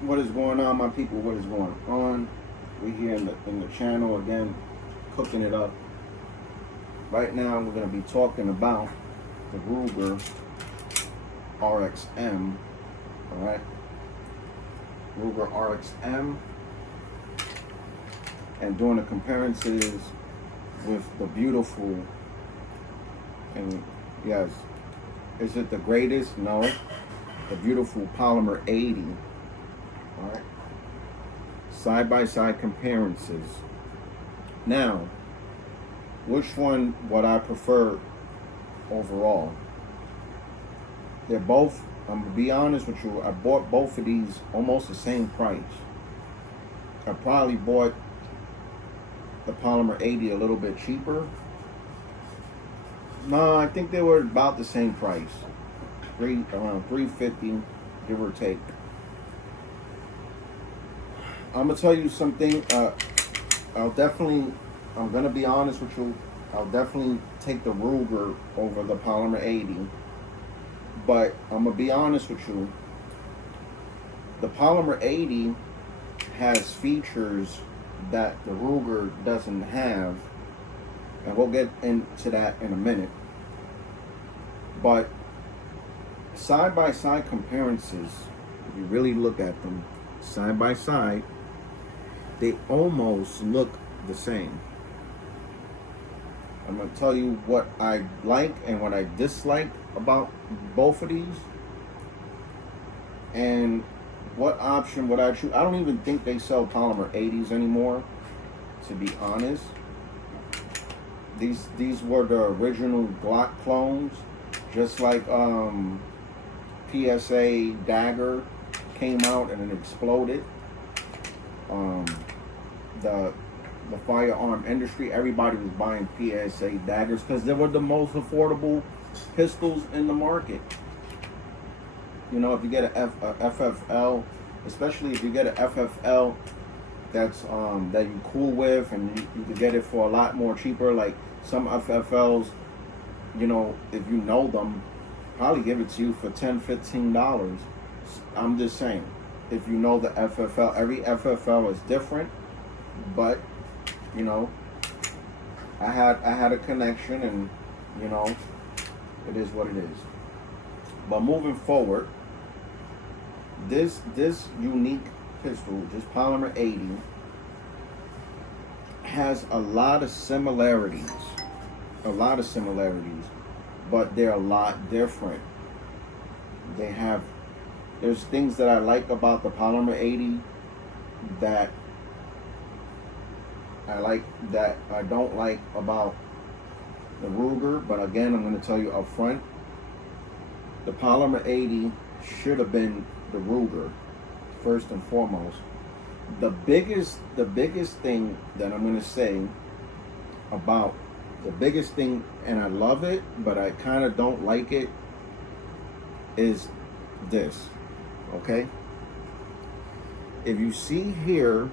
What is going on, my people? What is going on? We here in the channel again, cooking it up. Right now, we're gonna be talking about the Ruger RXM. All right, Ruger RXM, and doing the comparisons with the beautiful. And yes, is it the greatest? No, the beautiful Polymer 80. All right, side-by-side comparisons. Now, which one would I prefer overall? They're both, I'm gonna be honest with you, I bought both of these almost the same price. I probably bought the Polymer 80 a little bit cheaper. No, I think they were about the same price. Around $350, give or take. I'm gonna tell you something. I'm gonna be honest with you. I'll definitely take the Ruger over the Polymer 80. But I'm gonna be honest with you. The Polymer 80 has features that the Ruger doesn't have, and we'll get into that in a minute. But side-by-side comparisons, if you really look at them side by side, they almost look the same. I'm going to tell you what I like and what I dislike about both of these, and what option would I choose. I don't even think they sell Polymer 80s anymore, to be honest. These were the original Glock clones, just like PSA Dagger came out and it exploded. The firearm industry, everybody was buying PSA Daggers because they were the most affordable pistols in the market. You know, if you get a FFL, especially if you get an FFL that's that you cool with, and you can get it for a lot more cheaper. Like some FFLs, you know, if you know them, probably give it to you for $10-15. I'm just saying, if you know the FFL, every FFL is different, but you know, I had a connection, and you know, it is what it is. But moving forward, this unique pistol, this Polymer 80, has a lot of similarities, but they're a lot different. There's things that I like about the Polymer 80 that I like, that I don't like about the Ruger. But again, I'm going to tell you up front, the Polymer 80 should have been the Ruger first and foremost. The biggest thing that I'm going to say about the biggest thing, and I love it, but I kind of don't like it, is this. Okay, if you see here,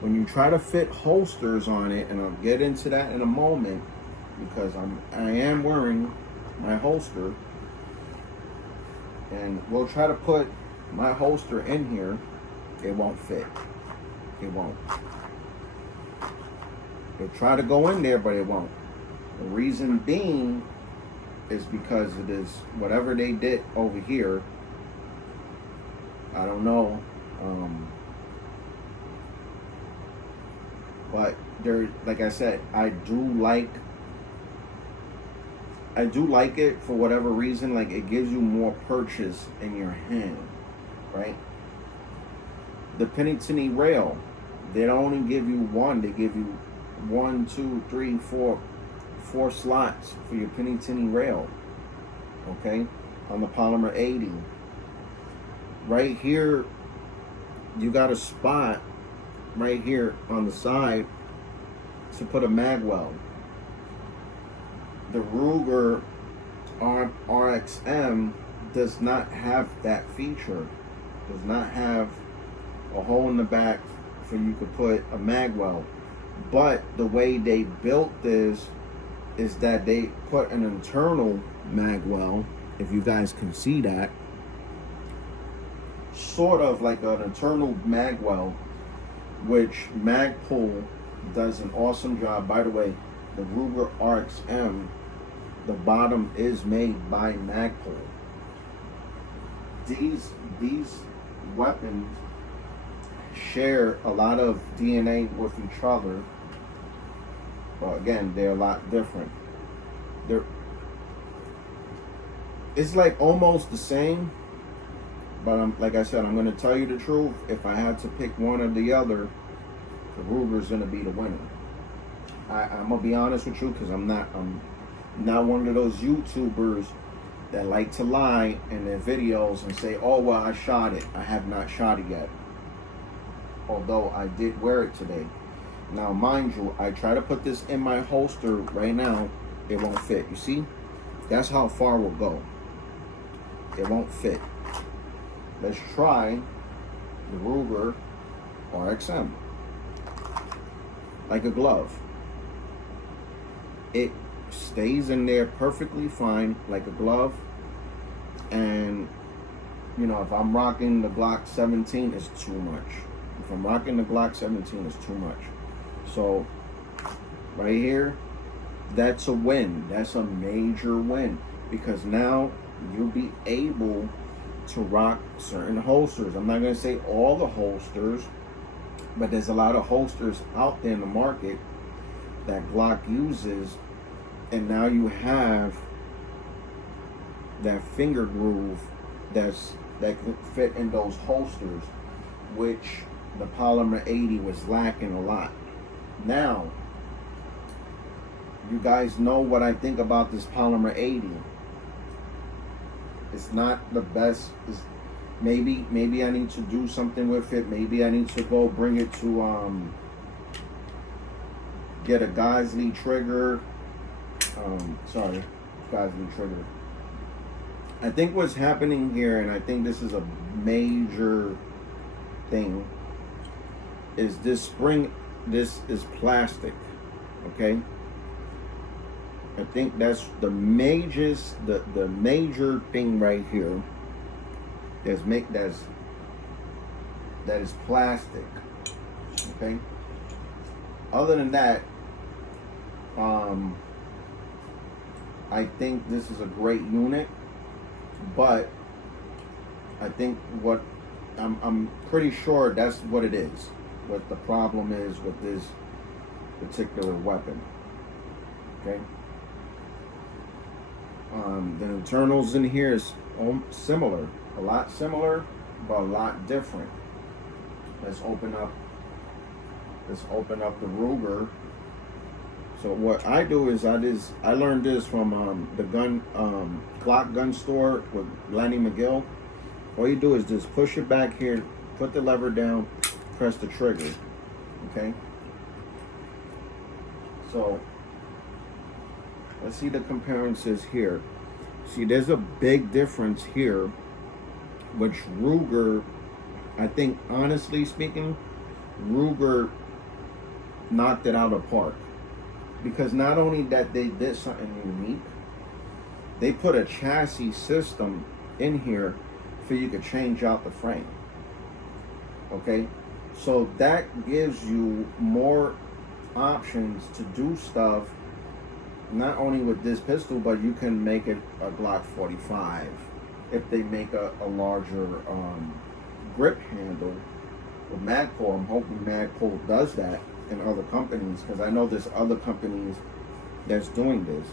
when you try to fit holsters on it, and I'll get into that in a moment because I am wearing my holster, and we'll try to put my holster in here, it won't fit. It won't. It'll try to go in there, but it won't. The reason being is because it is whatever they did over here. I don't know. But there, like I said, I do like it for whatever reason. Like, it gives you more purchase in your hand, right? The P80 rail, they don't only give you one; they give you 1, 2, 3, 4 slots for your P80 rail. Okay, on the Polymer 80, right here, you got a spot right here on the side to put a mag well. The Ruger RXM does not have that feature. Does not have a hole in the back for you to put a mag well. But the way they built this is that they put an internal mag well, if you guys can see that, sort of like an internal mag well, which Magpul does an awesome job. By the way, the Ruger RXM, the bottom is made by Magpul. These weapons share a lot of DNA with each other. Well, again, they're a lot different. It's like almost the same, but like I said, I'm going to tell you the truth. If I had to pick one or the other, the Ruger's going to be the winner. I'm going to be honest with you, because I'm not one of those YouTubers that like to lie in their videos and say, oh, well, I shot it. I have not shot it yet. Although I did wear it today. Now, mind you, I try to put this in my holster right now. It won't fit. You see? That's how far we'll go. It won't fit. Let's try the Ruger RXM. Like a glove. It stays in there perfectly fine, like a glove. And, you know, if I'm rocking the Glock 17, it's too much. If I'm rocking the Glock 17, it's too much. So, right here, that's a win. That's a major win. Because now you'll be able to rock certain holsters. I'm not going to say all the holsters, but there's a lot of holsters out there in the market that Glock uses. And now you have that finger groove that can fit in those holsters, which the Polymer 80 was lacking a lot. Now, you guys know what I think about this Polymer 80. It's not the best. Maybe I need to do something with it. Maybe I need to go bring it to get a Geisley trigger. Geisley trigger. I think what's happening here, and I think this is a major thing, is this spring. This is plastic. Okay. I think that's the major thing right here. That is plastic. Okay. Other than that, I think this is a great unit, but I think I'm pretty sure that's what it is. What the problem is with this particular weapon. Okay. The internals in here is similar, a lot similar, but a lot different. Let's open up the Ruger. So what I do is I learned this from the Glock gun store with Lenny McGill. All you do is just push it back here, put the lever down, press the trigger. Okay. So let's see the comparisons here. See, there's a big difference here, which Ruger, I think, honestly speaking, Ruger knocked it out of the park. Because not only that they did something unique, they put a chassis system in here for you to change out the frame. Okay? So that gives you more options to do stuff, not only with this pistol, but you can make it a Glock 45 if they make a larger grip handle with Magpul. I'm hoping Magpul does that in other companies, because I know there's other companies that's doing this.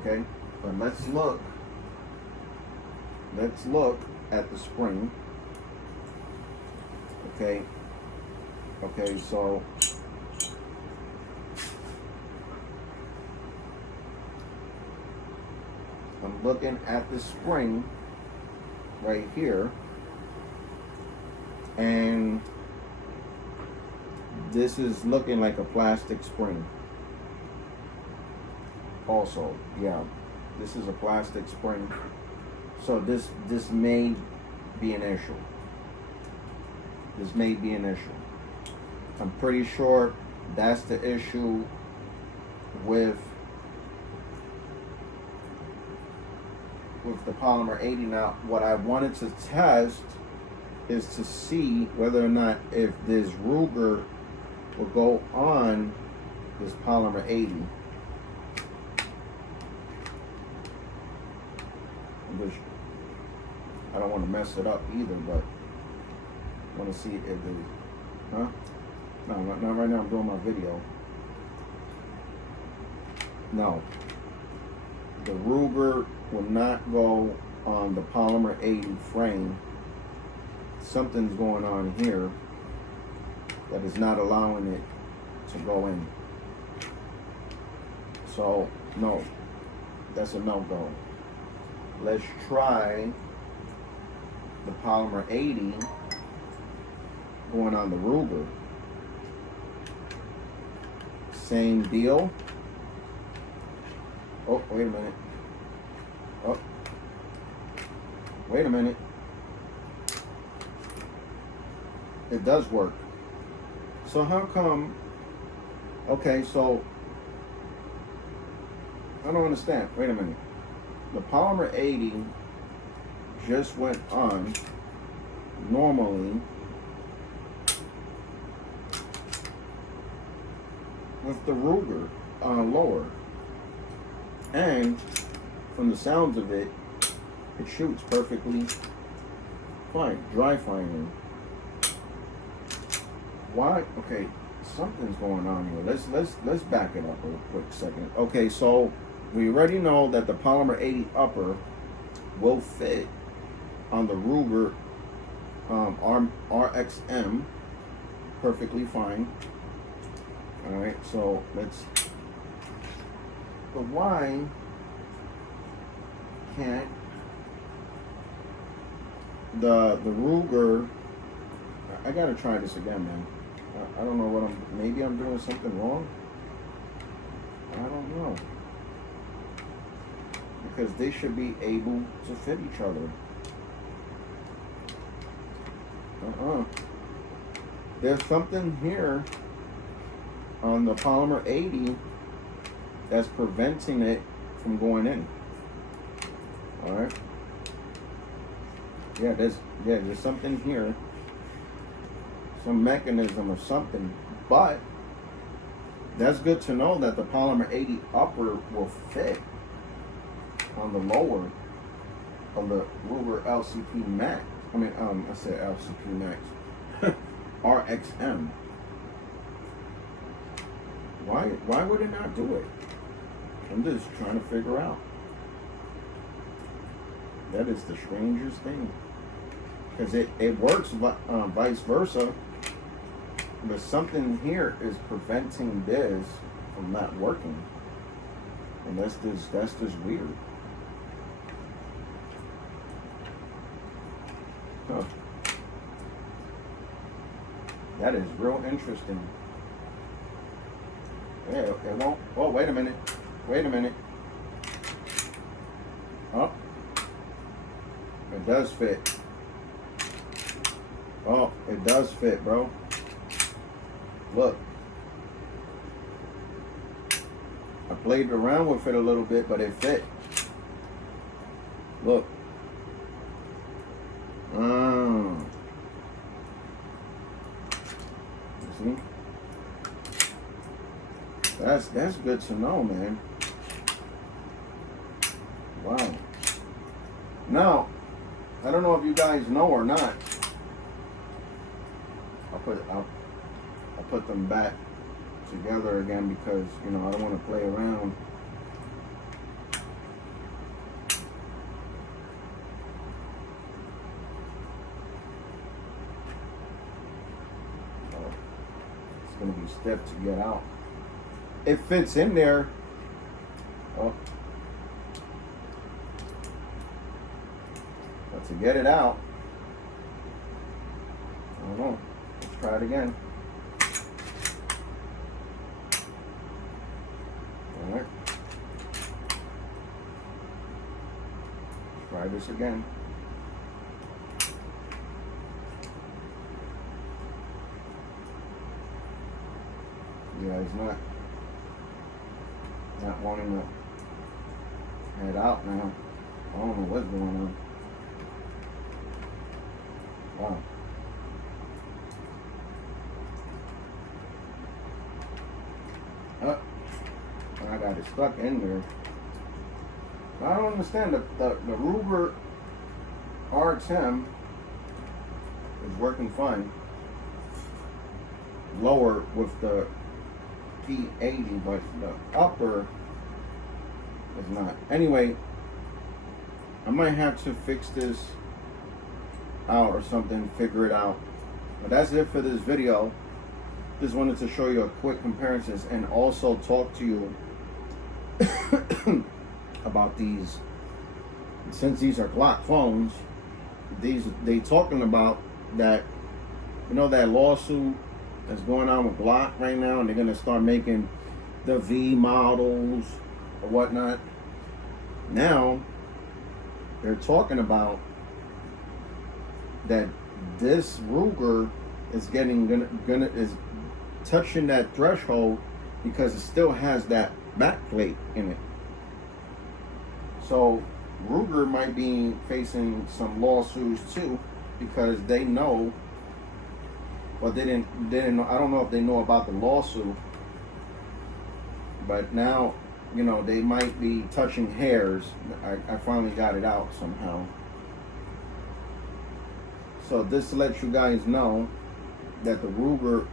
Okay, but let's look at the spring. Okay, so I'm looking at the spring right here, and this is looking like a plastic spring. Also, yeah, this is a plastic spring. So this may be an issue. This may be an issue. I'm pretty sure that's the issue with the Polymer 80. Now, what I wanted to test is to see whether or not if this Ruger will go on this polymer 80. I don't want to mess it up either, but I want to see if it, huh? No, not right now. I'm doing my video. No, the Ruger will not go on the polymer 80 frame. Something's going on here that is not allowing it to go in. So no, that's a no-go. Let's try the polymer 80 going on the Ruger. Same deal. Oh, wait a minute. Oh, wait a minute. It does work. So how come? Okay, so I don't understand. Wait a minute. The polymer 80 just went on normally with the Ruger lower, and from the sounds of it, it shoots perfectly fine. Dry firing. Why? Okay, something's going on here. Let's back it up a quick second. Okay, so we already know that the polymer 80 upper will fit on the Ruger RXM perfectly fine. All right, so let's. But why can't the Ruger? I gotta try this again, man. I don't know what maybe I'm doing something wrong. I don't know. Because they should be able to fit each other. There's something here on the polymer 80 that's preventing it from going in. All right. Yeah, there's something here. Some mechanism or something, but that's good to know that the polymer 80 upper will fit on the lower of the Ruger LCP Max. I said LCP Max. RXM. Why would it not do it? I'm just trying to figure out. That is the strangest thing. Because it works vice versa. But something here is preventing this from not working. And that's just weird. Huh. That is real interesting. Yeah, it won't. Oh, wait a minute. Wait a minute. Oh. It does fit. Oh, it does fit, bro. Look. I played around with it a little bit, but it fit. Look. You see? That's good to know, man. Wow. Now, I don't know if you guys know or not. I'll put them back together again because, you know, I don't want to play around. Oh, it's going to be stiff to get out. It fits in there. Oh. But to get it out, I don't know. Let's try it again. Alright. Let's try this again. Yeah, he's not wanting to head out now. I don't know what's going on. Wow. it stuck in there. I don't understand. The Ruger RXM is working fine. Lower with the P80, but the upper is not. Anyway, I might have to fix this out or something, figure it out. But that's it for this video. Just wanted to show you a quick comparisons and also talk to you about these. Since these are Glock phones, they talking about that, you know, that lawsuit that's going on with Glock right now, and they're gonna start making the V models or whatnot. Now they're talking about that this Ruger is is touching that threshold because it still has that backplate in it. So Ruger might be facing some lawsuits too, because they know, well, they didn't know. I don't know if they know about the lawsuit, but now, you know, they might be touching hairs. I finally got it out somehow. So this to let you guys know that the Ruger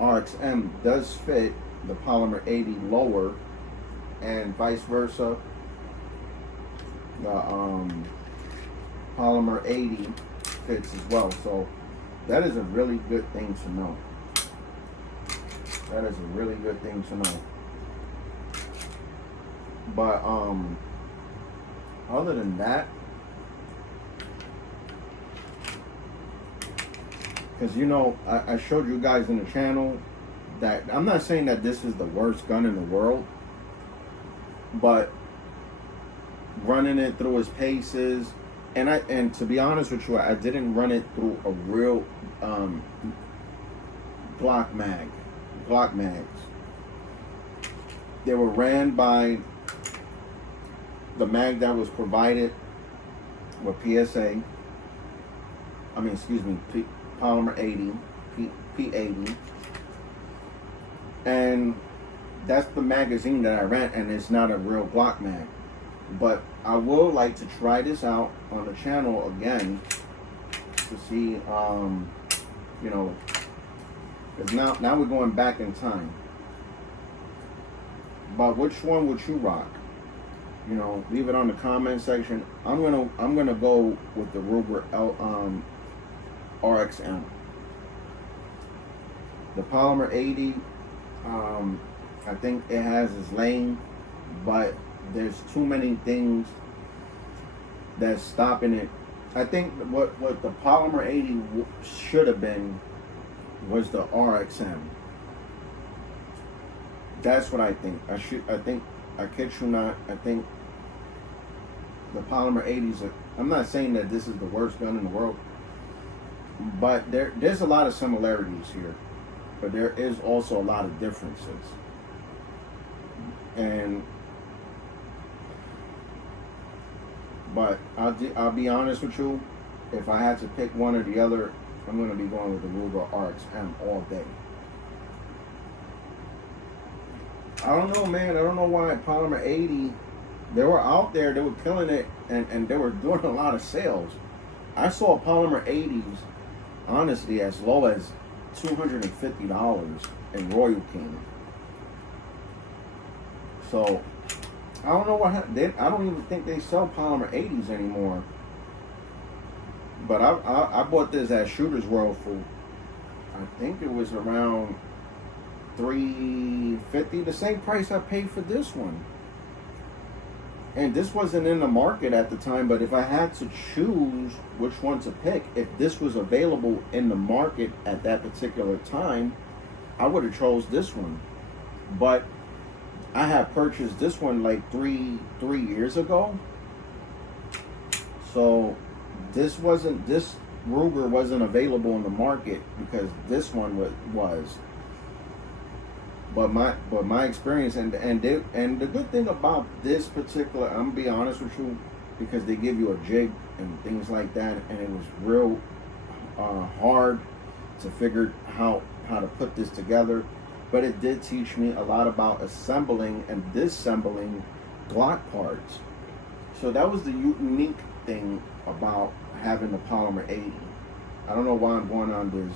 RXM does fit the Polymer 80 lower, and vice versa. The Polymer 80 fits as well. So that is a really good thing to know. That is a really good thing to know. But other than that, because, you know, I showed you guys in the channel that I'm not saying that this is the worst gun in the world, but running it through its paces, and to be honest with you, I didn't run it through a real Glock mags. They were ran by the mag that was provided with PSA. I mean, excuse me, Polymer 80, P80, and that's the magazine that I ran, and it's not a real Glock mag. But I will like to try this out on the channel again to see, you know, because now we're going back in time. But which one would you rock? You know, leave it on the comment section. I'm gonna go with the Ruger RXM. The Polymer 80, I think it has its lane, but there's too many things that's stopping it. I think what the Polymer 80 should have been was the RXM. That's what I think. I kid you not, I think the Polymer 80s, I'm not saying that this is the worst gun in the world, but there's a lot of similarities here, but there is also a lot of differences. But I'll be honest with you, if I had to pick one or the other, I'm going to be going with the Ruger RXM all day. I don't know, man. I don't know why Polymer 80, they were out there, they were killing it, and they were doing a lot of sales. I saw Polymer 80s, honestly, as low as $250 in Royal King. So I don't know what happened. I don't even think they sell Polymer 80s anymore. But I bought this at Shooter's World for, I think it was around $350, the same price I paid for this one. And this wasn't in the market at the time, but if I had to choose which one to pick, if this was available in the market at that particular time, I would have chose this one. But I have purchased this one like three years ago. So this Ruger wasn't available in the market because this one was. But my experience and the good thing about this particular, I'm gonna be honest with you, because they give you a jig and things like that, and it was real hard to figure how to put this together. but it did teach me a lot about assembling and disassembling Glock parts. So that was the unique thing about having the Polymer 80. I don't know why I'm going on this,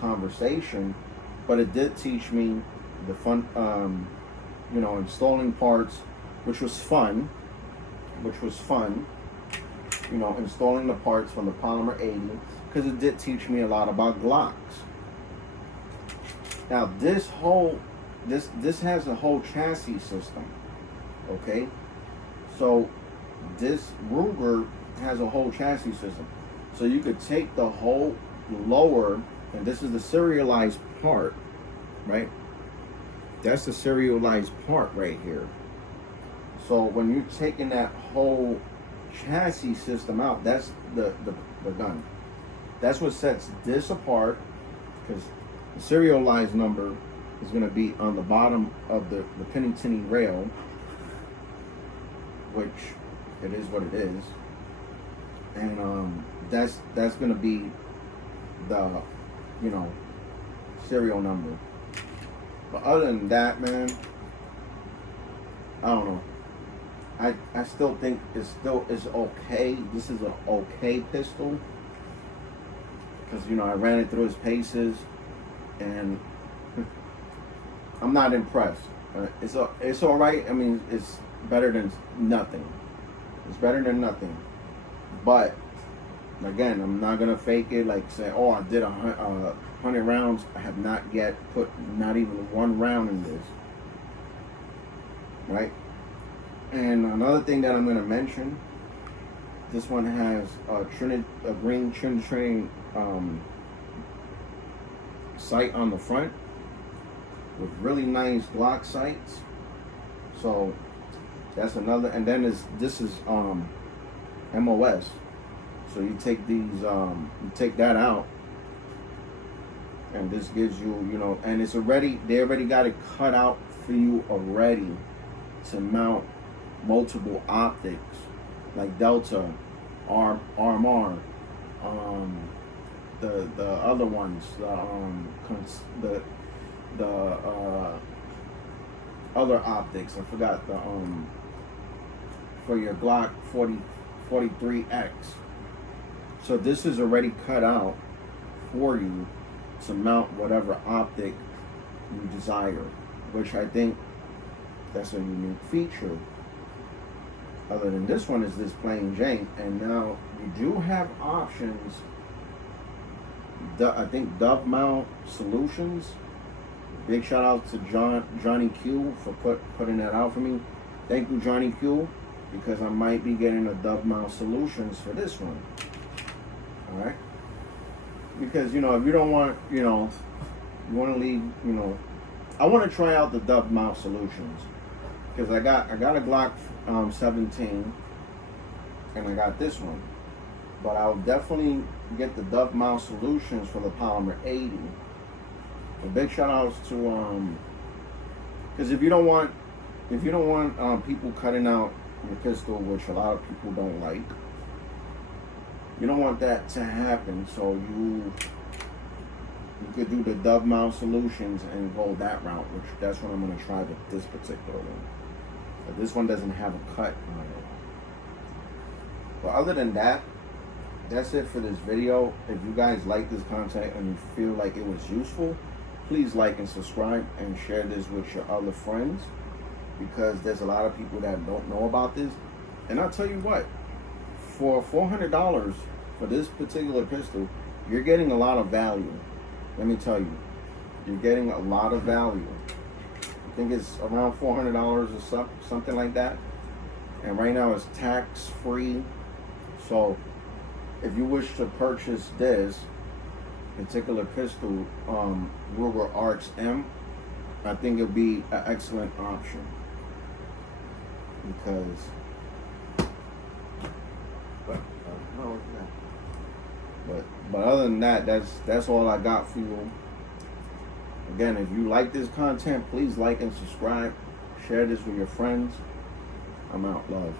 conversation, but it did teach me the fun, installing parts, which was fun, installing the parts from the Polymer 80, because it did teach me a lot about Glocks. Now this has a whole chassis system, okay? So this Ruger has a whole chassis system. So you could take the whole lower, and this is the serialized part, right? That's the serialized part right here. So when you're taking that whole chassis system out, that's the gun. That's what sets this apart, because the serialized number is going to be on the bottom of the P80 rail, which it is what it is, and that's going to be the serial number. But other than that, man, I don't know. I still think it's okay. This is an okay pistol, because I ran it through its paces, and I'm not impressed. It's all right. I mean, it's better than nothing. It's better than nothing. But again, I'm not gonna fake it. Like say, oh, I did 100 rounds. I have not yet put not even one round in this. Right. And another thing that I'm gonna mention, this one has a green Trinity sight on the front with really nice Glock sights. So that's another. And then this is MOS. So you take these, you take that out, and this gives you, and they already got it cut out for you already to mount multiple optics like Delta, RMR, the other ones, the other optics. I forgot for your Glock 43X. So this is already cut out for you to mount whatever optic you desire, which I think that's a unique feature. Other than this one is this plain Jane. And now you do have options. I think Dove Mount Solutions. Big shout out to Johnny Q for putting that out for me. Thank you, Johnny Q, because I might be getting a Dove Mount Solutions for this one. All right. Because if you don't want, you want to leave, I want to try out the Dove Mount Solutions, because I got a Glock 17, and I got this one, but I'll definitely get the Dove Mount Solutions for the Polymer 80. A big shout outs to because if you don't want people cutting out your pistol, which a lot of people don't like, you don't want that to happen. So you could do the Dove Mount Solutions and go that route, which that's what I'm going to try with this particular one. But this one doesn't have a cut on it. But other than that, that's it for this video. If you guys like this content and you feel like it was useful, please like and subscribe and share this with your other friends, because there's a lot of people that don't know about this. And I'll tell you what, for $400 for this particular pistol, you're getting a lot of value. Let me tell you, you're getting a lot of value. I think it's around $400 or something like that. And right now it's tax free. So if you wish to purchase this particular pistol, Ruger Arx M, I think it'll be an excellent option, because but other than that, that's all I got for you. Again, if you like this content, please like and subscribe, share this with your friends. I'm out. Love.